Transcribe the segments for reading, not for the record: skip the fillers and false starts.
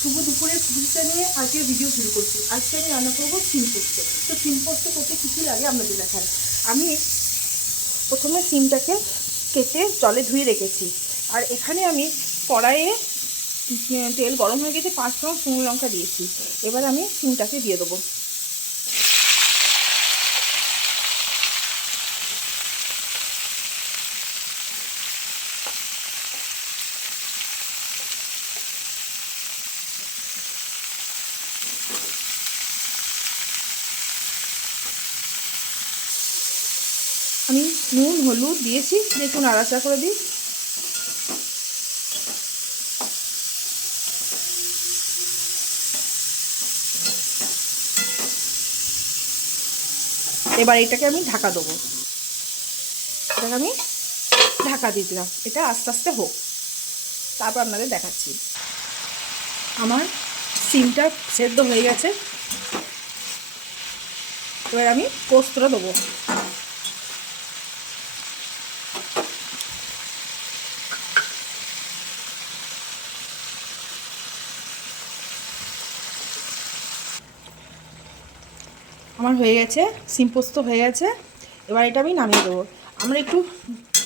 শুভ দুপুরের পুজোটা নিয়ে আজকে ভিডিও শুরু করছি। আজকে আমি রান্না করবো সিম পোস্ত। তো সিম পোস্ত করতে কী কী লাগে আপনাদের দেখায়। আমি প্রথমে সিমটাকে কেটে জলে ধুয়ে রেখেছি। আর এখানে আমি কড়াইয়ে তেল গরম হয়ে গেছে, 5 ফোঁড়ন শুকনো লঙ্কা দিয়েছি। এবার আমি সিমটাকে দিয়ে দেবো। আমি নুন হলুদ দিয়েছি, একটু নাড়াচাড়া করে দিই। এবার এটাকে আমি ঢাকা দেবো। এটাকে আমি ঢাকা দিয়ে দিলাম, এটা আস্তে আস্তে হোক, তারপর আপনাদের দেখাচ্ছি। আমার সিমটা সেদ্ধ হয়ে গেছে। এবার আমি পোস্তটা দেবো। আমার হয়ে গেছে, সিম পোস্ত হয়ে গেছে। এবার এটা আমি নামিয়ে দেবো। আমরা একটু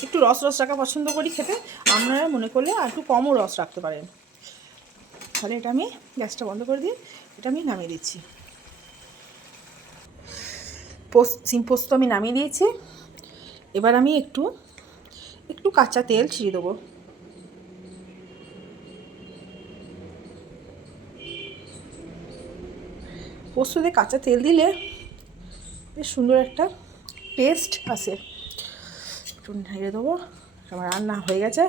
একটু রস রস রাখা পছন্দ করি খেতে, আপনারা মনে করলে আর একটু কমও রস রাখতে পারেন। তাহলে এটা আমি গ্যাসটা বন্ধ করে দিই, এটা আমি নামিয়ে দিচ্ছি। সিম পোস্ত আমি নামিয়ে দিয়েছি। এবার আমি একটু একটু কাঁচা তেল ছিটিয়ে দেবো। পোস্ততে কাঁচা তেল দিলে বেশ সুন্দর একটা টেস্ট আসে। একটু নেড়ে দেবো। আমার রান্না হয়ে গেছে,